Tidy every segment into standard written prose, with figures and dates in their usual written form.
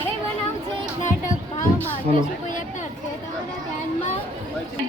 મારે બનાવવું છે એક નાટક ભાવમાં તો શું કોઈ એક્ટર છે તમારા ધ્યાનમાં?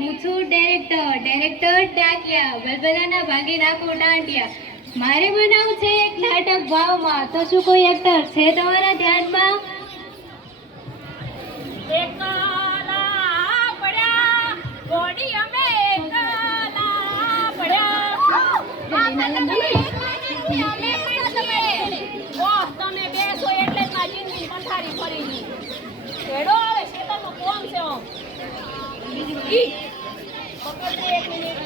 હું છું ડાયરેક્ટર ડાકિયા બલબલાના ભાંગી નાખું દાંડિયા. મારે બનાવવું છે એક નાટક ભાવમાં તો શું કોઈ એક્ટર છે તમારા ધ્યાનમાં? એકલા પડ્યા ગોડી અમે એકલા પડ્યા. તમે બેસો એટલે જ મારી જિંદગી પથારી ફરી ગઈ. હેડો હવે શેતાનો કોણ છે ઓમ ઈ પકડજો એક મિનિટ.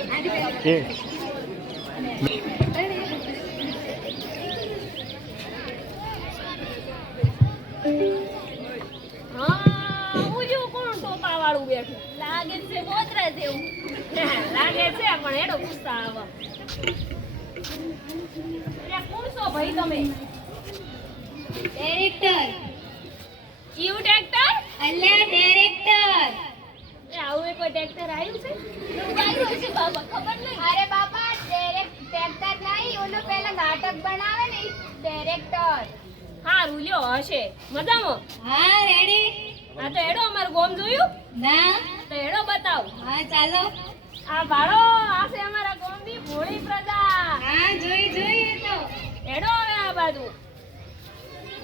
વાળું બેઠું લાગે છે ગોતરા જેવું લાગે છે પણ એડો ગુસ્સા આવે. કોણ છો ભાઈ તમે? ડાયરેક્ટર. You tractor? અલ્યા ડાયરેક્ટર. એ આવું કોઈ ટેક્ટર આવ્યું છે? આવ્યું છે બાબા ખબર નહીં. અરે બાપા ડાયરેક્ટર નહીં ઓલો પેલા નાટક બનાવે ને ડાયરેક્ટર. હા રૂલ્યો હશે મજામાં? હા રેડી. હા તો એડો અમારું ગોમ જોયું? ના. તો એડો બતાવ. હા ચાલો. આ ભાડો આ છે અમારા ગોમની ભોળી પ્રજા. હા જોઈ તો. એડો હવે આ બાજુ.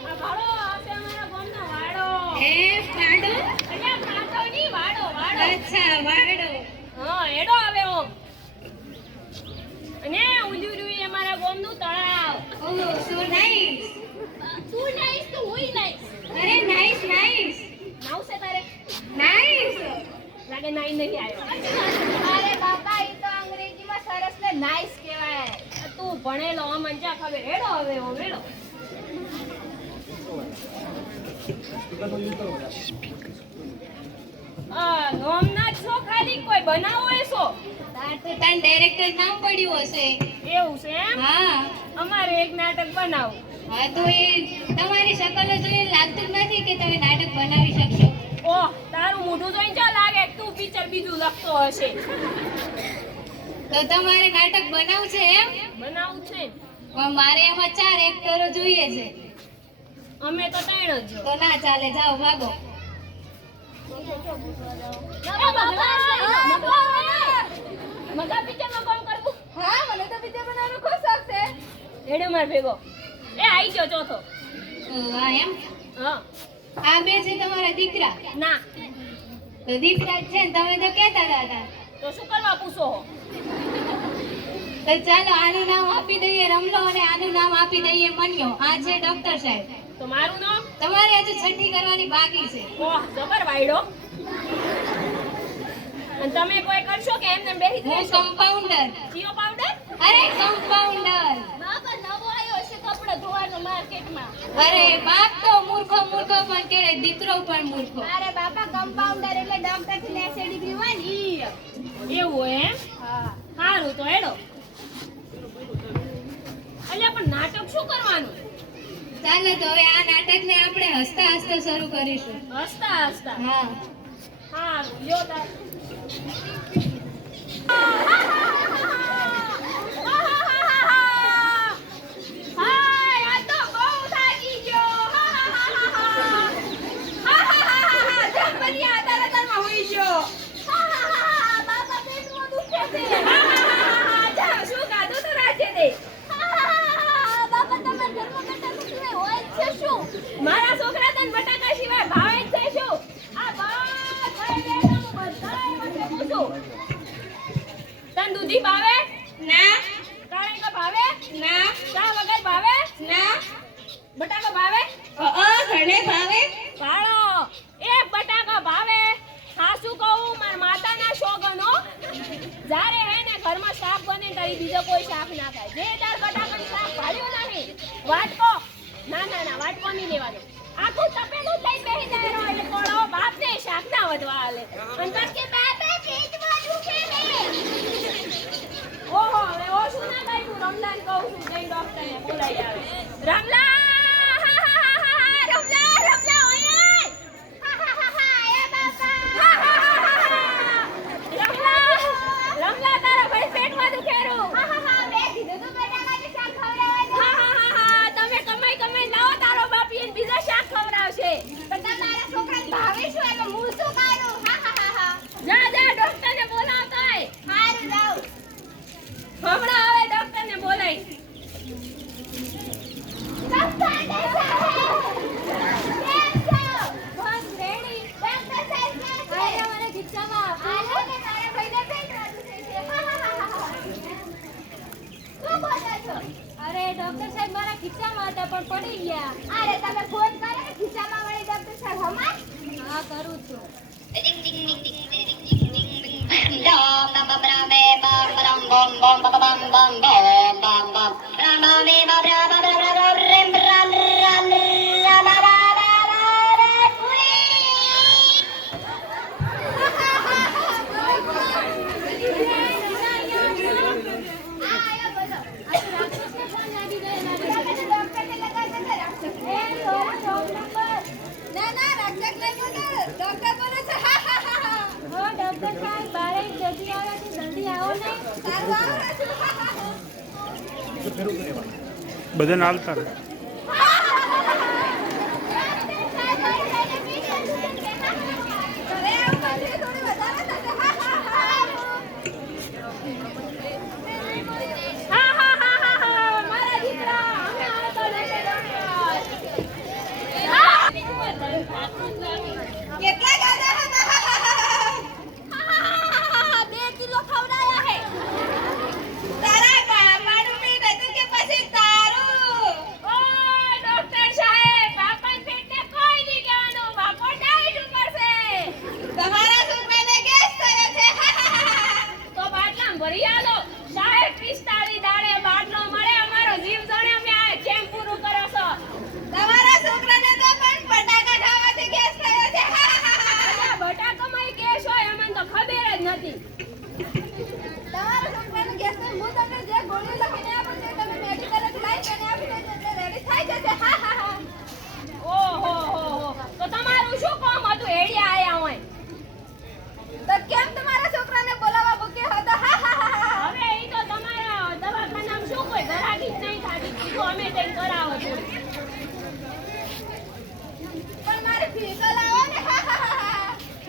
આ ભાડો આ છે અમારા ગોમનો વાડો. એ વાડો? અહીંયા પાછો ની વાડો. અચ્છા વાડો. હા એડો હવે ઓમ. અને ઉલ્યુરુઈ અમારા ગોમનું તળાવ. ઓહ સો નાઈસ. તું નાઈસ તો હુંય નાઈસ. અરે નાઈસ. નાવ છે તારે? નાઈસ. લાગે નાઈ નહીં આવ્યો. અરે બાપા ઈ તો અંગ્રેજીમાં સરસ ને નાઈસ કહેવાય. તું ભણેલો મંજા ખબર. હેડો હવે ઓ વેડો. નોમના છો ખાલી કોઈ બનાવો એસો? તાર તો તાન ડાયરેક્ટર નામ પડ્યું હશે. એવું છે એમ? હા. અમારે એક નાટક બનાવું. હા તો એ તમારી શકલ જોઈને લાગતું જ નથી કે તમે નાટક બનાવી શકશો. ઓહ તારું મોઢું જોઈને ચા લાગે તું પિક્ચર બીજું લખતો હશે. તો તમારે નાટક બનાવવું છે એમ? બનાવું છે પણ મારે એમાં 4 એક્ટરો જોઈએ છે. અમે તો 3 જ છો. તો ના ચાલે જાઓ ભાગો. મગા પિક્ચરમાં કોણ કરવું? હા મને તો પિક્ચર બનાવવાનો ખૂબ શોખ છે. હેડો માર ભેગો. એ આઈ ગયો ચોથો. હા એમ. હા આ બે છે તમારા દીકરા? ના. તો દીકરા છે ને તમે તો કહેતા હતા. તો શું કરવા પૂછો? તો ચાલો આનું નામ આપી દઈએ રમલો અને આનું નામ આપી દઈએ મન્યો. આ છે ડોક્ટર સાહેબ. તો મારું નામ? તમારે હજુ છઠ્ઠી કરવાની બાકી છે. ઓહ જબર વાયડો. અને તમે કોઈ કરશો કે એમને બેસી હું જશો? કમ્પાઉન્ડર. જીઓ પાવડર? અરે કમ્પાઉન્ડર. બાપા નવો આવ્યો છે કપડા ધોવાનો માર્કેટમાં. અરે બાપ તો મૂર્ખો પણ કેડે દીકરો પણ મૂર્ખો. અરે બાપા કમ્પાઉન્ડર એટલે ડોક્ટર થી લેસે ડિગ્રી હોય ને ઈ. એવું એમ? હા. સારું તો હેડો. અલ્યા પણ નાટક શું કરવાનું? ચાલો તો હવે આ નાટકને આપણે હસતા હસતા શરૂ કરીશું. હસતા હસતા. હા. સારું લ્યો તાર. મારા છોકરા તને બટાકા સિવાય ભાવે જ છે શું? આ તને દૂધી ભાવે? ના. કારેકા ભાવે? ના. ચા વગર ભાવે? ના. બટાકા ભાવે? ઘણે ભાવે. ભાળો એક બટાકા ભાવે. હાસુ કહું માર માતાના શોગનો જારે હે ને ઘરમાં શાક બને તારી બીજો કોઈ શાક ના ખાય. જે તાર બટાકાનું શાક ભાળ્યું નહીં વાટકો ના વાટકો નહીં લેવાનો. આખું તપેલું લઈ બેહી જાય એટલે કોળો બાપ ને શાક ના વધવા આલે. અંતર કે બાપા પેટમાં દુખે ને. ઓહો હવે ઓછું ના થાય તું રમલાન કહું છું જઈ ડોક્ટરને બોલાઈ આવે. રમલા તમે કમાઈ લાવો તારો બાપ એને બીજા શાક ખવડાવશે. પડી ગયા. અરે તમે ફોન કરો ને ખિસ્સામાં વળી ડોક્ટર સાહેબ હમણાં હા કરું છું. ડોક્ટર સાહેબ બારે જલ્દી આવે તો જલ્દી આવો ને. બધાને હાલતા રહે. મારા દીકરા અમે આવતો નથી કેટલા ગાધા હતા 2 કિલો ખવડાયા હે. તારા બાપાનું પેટ હતું કે પછી તારું ઓય ડોક્ટર સાહેબ બાપાના પેટને કોઈ નહીં કહેવાનું. બાપો ડાઈટ ઉપર છે. તમારા છોકરાને ગેસ થયો છે તો બાટલામાં ભરી આલો. સાહેબ 45 દાડે બાટલો મળે અમારો જીવ જણે અમે આ કેમ પૂરું કરો છો. તમારા છોકરાને તો પણ બટાકા ખાવાથી ગેસ થયો છે અલા બટાકામાં કેસ હોય અમને તો ખબર જ નથી. તમારા છોકરાને ગેસ થયો હું તમને જે ગોળી લખીને આપું છું તમે મેડિકલથી લાવી અને આપી દેજો એટલે રેડી થઈ જશે ઓહો તો તમારું શું કામ હતું હેડિયા આયા હોય. તો કેમ તમારા છોકરાને બોલાવવા મૂક્યો હતો હવે ઈ તો તમારા દવાખાનામાં શું કોઈ ઘરાકી જ નહીં થાતી. કીધું અમે તઈ કરાવો થોડી. પણ મારી ફી તો લાવો ને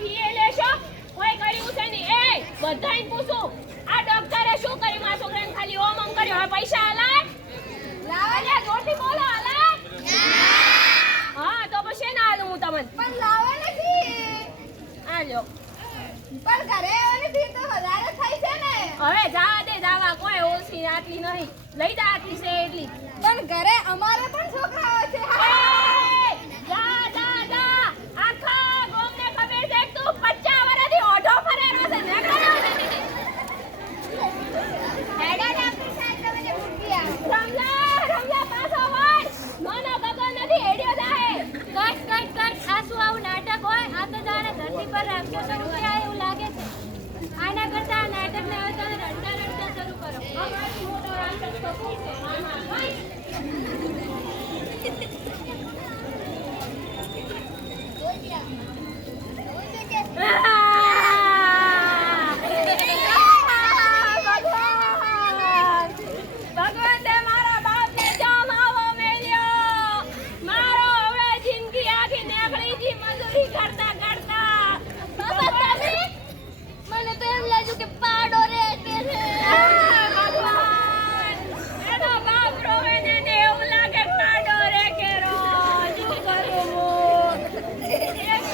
ઈ એ લેશો કોઈ કર્યું છે નહીં. એ બધાને પૂછું આ ડોક્ટરે શું કર્યું મારા છોકરાને ખાલી ઓમ ઓમ કર્યું. હવે પૈસા આલાય લાવો ને અલ્યા જોરથી બોલો આલાય. હા તો પછી ના આલું હું તમને. પણ લાવો ને ફી આ લ્યો. પણ ઘરે આવવાની ફી તો વધારે થઈ છે ને હવે જા દે દાવા કોઈ ઓછી આટલી નહીં. લઈ જા આટલી છે એટલી. પણ ઘરે અમારે પણ છોકરાઓ છે જા આખા ગામને ખબર છે કે તું 50 વર્ષથી ઓઢો ફરેલો છે ને હેડા ડોક્ટર સાહેબ તમને મૂકી આવો રમલા પાછો વળ. નાનો ગગન નથી હેડ્યો જાય. કટ આ શું આવું નાટક હોય? આ તો જાણે ધરતી પર રાખ્યો શરૂ થયા એવું લાગે છે. આના કરતા આ નાટકને હવે તમે રડતા શરૂ કરો. અમારી મોટો રાંધક તો શું છે? ભગવાન તે મારા બાપને જામ આવો મેલ્યો. મારો હવે જિંદગી આખી નીકળી જી મજૂરી કરતા બાબા તમે મને તો એમ લાગ્યું કે પાડો રહેતે છે ભગવાન એનો બાપ રોવે ને એને એવું લાગે પાડો રે કે રોજ શું કરું હું? એક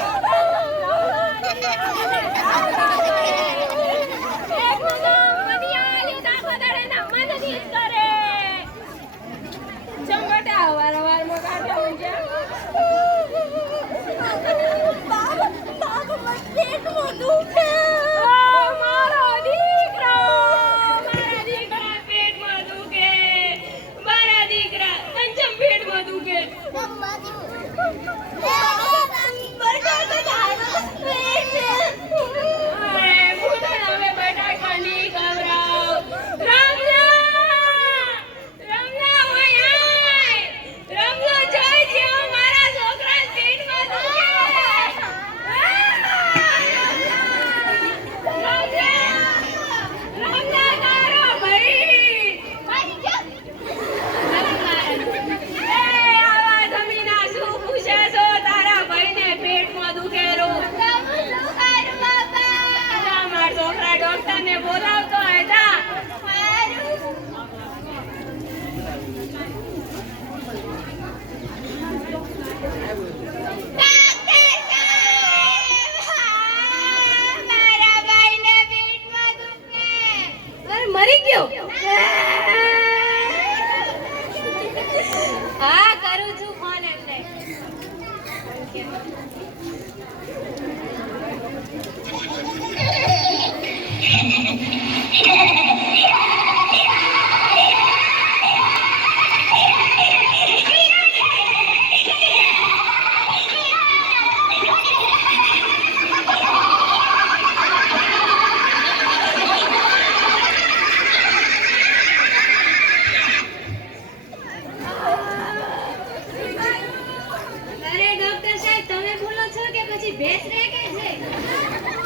ભેંસ રાખે છે?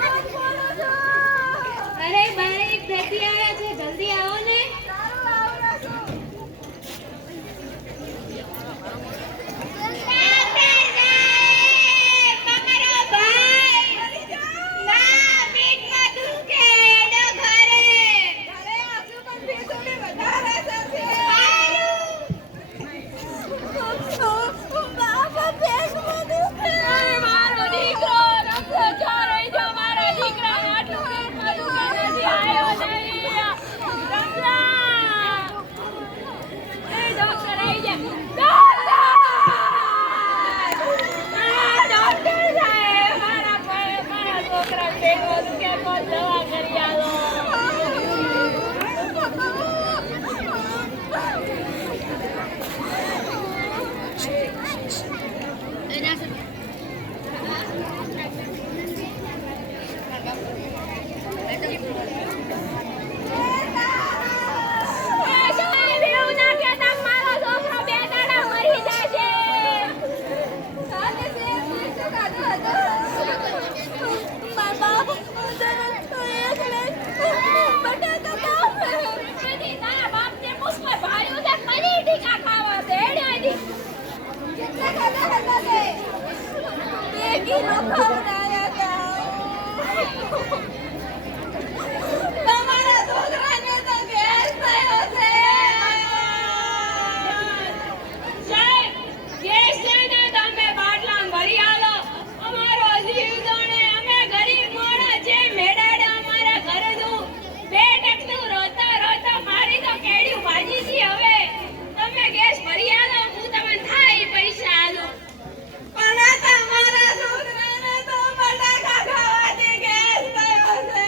હું બોલું છું. અરે બારે એક દર્દી આવ્યા છે, જલ્દી આવો ને. તારું આવડે છું. અરે આજુ પણ ફી થોડી વધારે છે. બાપા પેટમાં દુખે. મારો દીકરો રમતો ચારે જો મારા દીકરાને આટલું પેટમાં દુખે નથી આવ્યો નહીં. રમલા એ ડોક્ટર આવી જાય. ડોક્ટર સાહેબ મારા છોકરા પેટમાં દુખે કોઈ દવા કરી આલો. તમારા છોકરાને તો ગેસ થયો છે. સાહેબ, ગેસ છે ને તમે બાટલામાં ભરી આલો. અમારો જીવ જાણે અમે ગરીબ માણસ છે. મેડાડે અમારા ઘરનું પેટ એકલું રોતા રોતા મારી તો કેડ્યું ભાજી છે. હવે તમે ગેસ ભરી આલો, હું તમને થાય પૈસા આલું. પણ તમારા છોકરાને તો બટાકા ખાવાથી ગેસ થયો છે.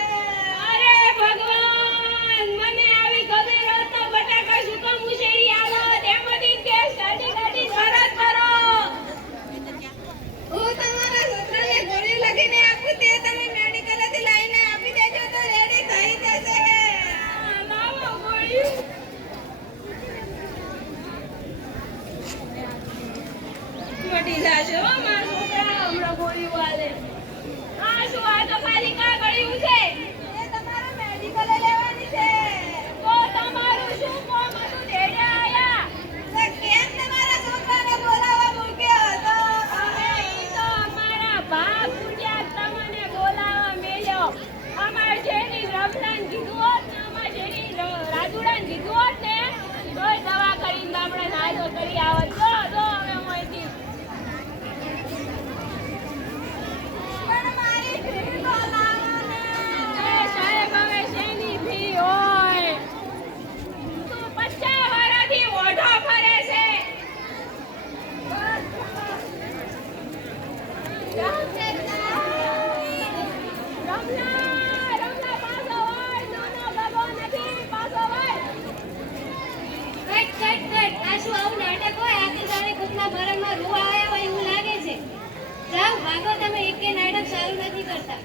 અરે ભગવાન, મને આવી ખબર હોત તો બટાકા શું કામ ઉછેરી આલો? તેમાંથી ગેસ કાઢી કાઢી સરસ કરો. હું તમારા છોકરાને ગોળી લખીને આપું તે તમે મેડિકલેથી લઈને આપી દેજો તો રેડી થઈ જશે. લાવો ગોળી. મટી જાશે હો મારા છોકરા, હમણાં ગોળી વાલે. આ શું, આ તો ખાલી કાગળિયું છે. એ તમારે મેડિકલે લેવાની છે. તો તમારું શું કામ હતું? તેડે આયા. તો કેમ તમારા છોકરાને બોલાવવા મૂક્યો હતો? હવે ઈ તો અમારા બાપ પૂજ્યા તમને બોલાવા મેલ્યો. અમાર જેની રમલાને કીધું હોત ને, અમાર જેની રાજુડાને કીધું હોત ને, તોય દવા કરીને ગામડાને હાજો કરી આવત. જો હવે હું અહીંથી. પણ મારી ફી તો લાવો ને. એ સાહેબ, હવે શેની ફી હોય? તું 50 વર્ષથી ઓઢો ફરે છે. રમલા પાછો વળ. નાનો ગગો નથી, પાછો વળ. Cut cut cut. આ શું આવું નાટક હોય? આ તો જાણે કોકના મરણમાં રૂ આવ્યા હોય એવું લાગે છે. જાઓ ભાગો, તમે એકે નાટક સારું નથી કરતા.